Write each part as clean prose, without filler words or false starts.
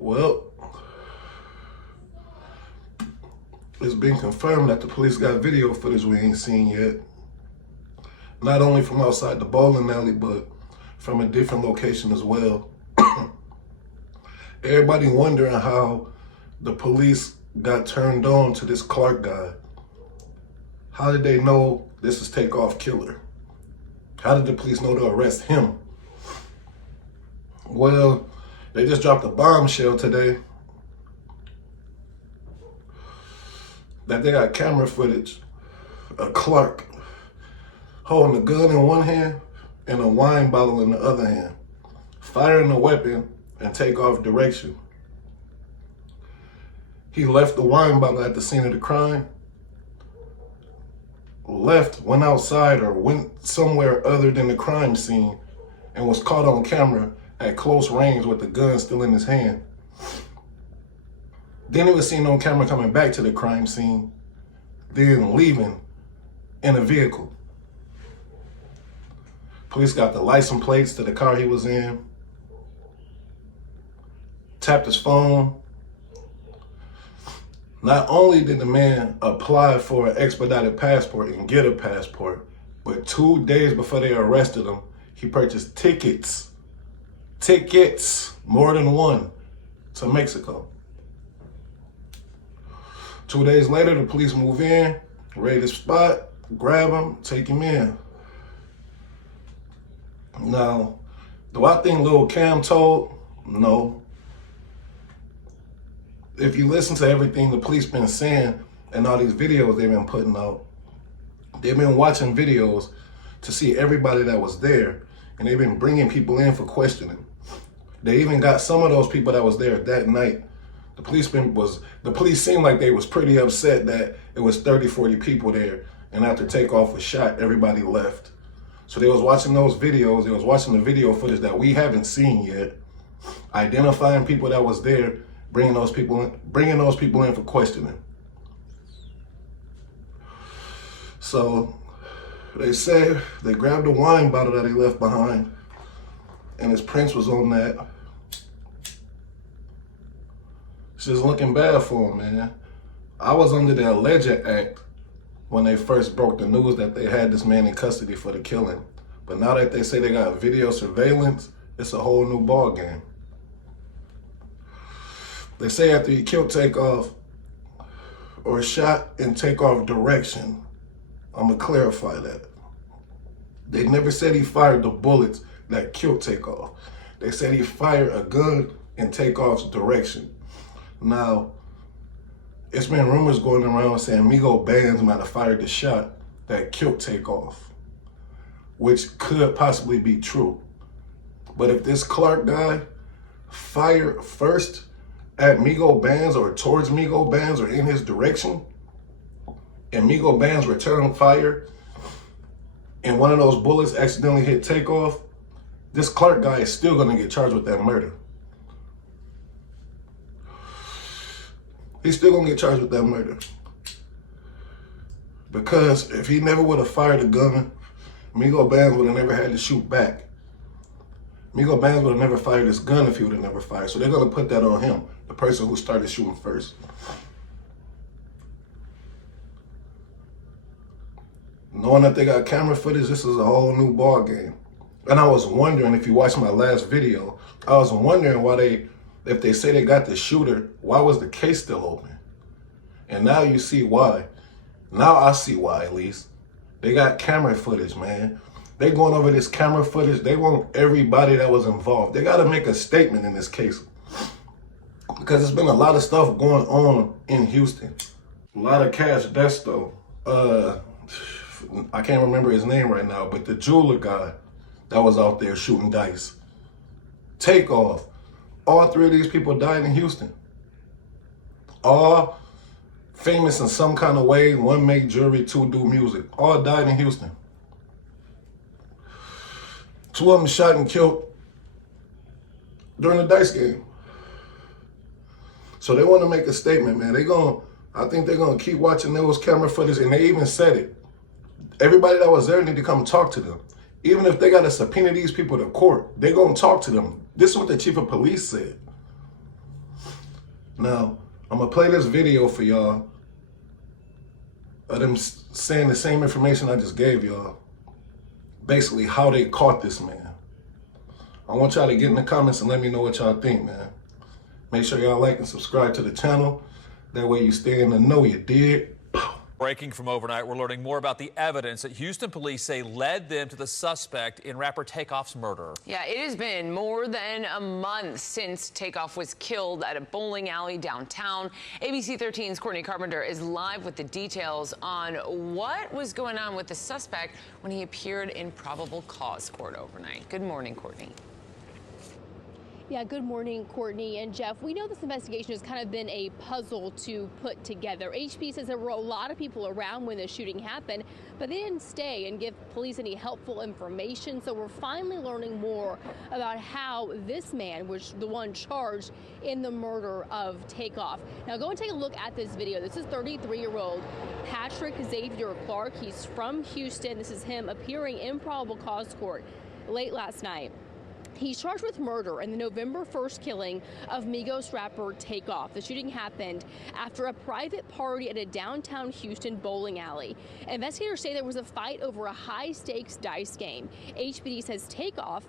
Well, it's been confirmed that the police got video footage we ain't seen yet. Not only from outside the bowling alley, but from a different location as well. Everybody wondering how the police got turned on to this Clark guy. How did they know this is Takeoff killer? How did the police know to arrest him? Well, they just dropped a bombshell today that they got camera footage of Clark holding a gun in one hand and a wine bottle in the other hand, firing a weapon in Takeoff direction. He left the wine bottle at the scene of the crime, went outside or went somewhere other than the crime scene, and was caught on camera at close range with the gun still in his hand. Then he was seen on camera coming back to the crime scene, then leaving in a vehicle. Police got the license plates to the car he was in, tapped his phone. Not only did the man apply for an expedited passport and get a passport, but 2 days before they arrested him, he purchased tickets, more than one, to Mexico. 2 days later, the police move in, raid his spot, grab him, take him in. Now, do I think Lil Cam told? No. If you listen to everything the police been saying and all these videos they've been putting out, they've been watching videos to see everybody that was there, and they've been bringing people in for questioning. They even got some of those people that was there that night. The police seemed like they was pretty upset that it was 30, 40 people there, and after Takeoff was shot, everybody left. So they was watching those videos, they was watching the video footage that we haven't seen yet, identifying people that was there, bringing those people in for questioning. So they say they grabbed the wine bottle that he left behind, and his prints was on that. It's just looking bad for him, man. I was under the alleged act when they first broke the news that they had this man in custody for the killing. But now that they say they got video surveillance, it's a whole new ball game. They say after he killed Takeoff or shot in Takeoff direction, I'm gonna clarify that. They never said he fired the bullets that killed Takeoff. They said he fired a gun in Takeoff's direction. Now, it's been rumors going around saying Migo Bands might have fired the shot that killed Takeoff, which could possibly be true. But if this Clark guy fired first at Migo Bands or towards Migo Bands or in his direction, and Migo Bands returned fire, and one of those bullets accidentally hit Takeoff, this Clark guy is still gonna get charged with that murder. He's still gonna get charged with that murder. Because if he never would have fired a gun, Migo Bands would have never had to shoot back. Migo Bands would have never fired his gun if he would have never fired. So they're gonna put that on him, the person who started shooting first. Knowing that they got camera footage, this is a whole new ball game. And I was wondering, if you watched my last video, I was wondering why if they say they got the shooter, why was the case still open? And now you see why. Now I see why, at least. They got camera footage, man. They going over this camera footage. They want everybody that was involved. They got to make a statement in this case. Because there's been a lot of stuff going on in Houston. A lot of cash deaths, though. I can't remember his name right now, but the jeweler guy that was out there shooting dice. Takeoff. All three of these people died in Houston. All famous in some kind of way. One make jewelry, two do music. All died in Houston. Two of them shot and killed during the dice game. So they want to make a statement, man. I think they're going to keep watching those camera footage, and they even said it. Everybody that was there need to come talk to them. Even if they got to subpoena these people to court, they going to talk to them. This is what the chief of police said. Now, I'm going to play this video for y'all of them saying the same information I just gave y'all. Basically, how they caught this man. I want y'all to get in the comments and let me know what y'all think, man. Make sure y'all like and subscribe to the channel. That way you stay in the know, you dig? Breaking from overnight, we're learning more about the evidence that Houston police say led them to the suspect in rapper Takeoff's murder. Yeah, it has been more than a month since Takeoff was killed at a bowling alley downtown. ABC 13's Courtney Carpenter is live with the details on what was going on with the suspect when he appeared in probable cause court overnight. Good morning, Courtney. Yeah, good morning, Courtney and Jeff. We know this investigation has kind of been a puzzle to put together. HP says there were a lot of people around when the shooting happened, but they didn't stay and give police any helpful information. So we're finally learning more about how this man was the one charged in the murder of Takeoff. Now go and take a look at this video. This is 33-year-old Patrick Xavier Clark. He's from Houston. This is him appearing in probable cause court late last night. He's charged with murder in the November 1st killing of Migos rapper Takeoff. The shooting happened after a private party at a downtown Houston bowling alley. Investigators say there was a fight over a high-stakes dice game. HPD says Takeoff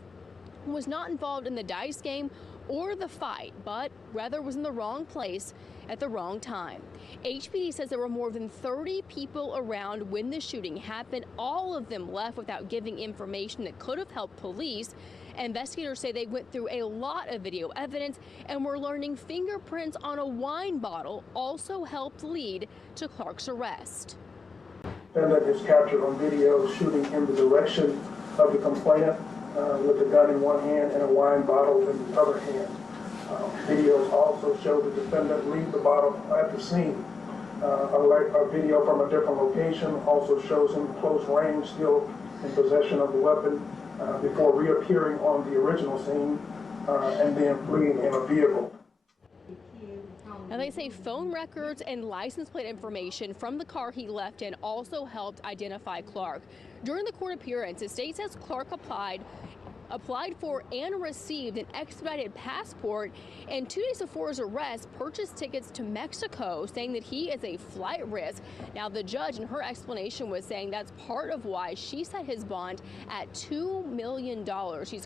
was not involved in the dice game or the fight, but rather was in the wrong place at the wrong time. HPD says there were more than 30 people around when the shooting happened. All of them left without giving information that could have helped police. Investigators say they went through a lot of video evidence and were learning fingerprints on a wine bottle also helped lead to Clark's arrest. Defendant is captured on video shooting in the direction of the complainant with a gun in one hand and a wine bottle in the other hand. Videos also show the defendant leave the bottle at the scene. A video from a different location also shows him close range, still in possession of the weapon, before reappearing on the original scene and then fleeing in a vehicle. Now they say phone records and license plate information from the car he left in also helped identify Clark. During the court appearance, the state says Clark applied for and received an expedited passport, and 2 days before his arrest purchased tickets to Mexico, saying that he is a flight risk. Now the judge in her explanation was saying that's part of why she set his bond at $2 million. She's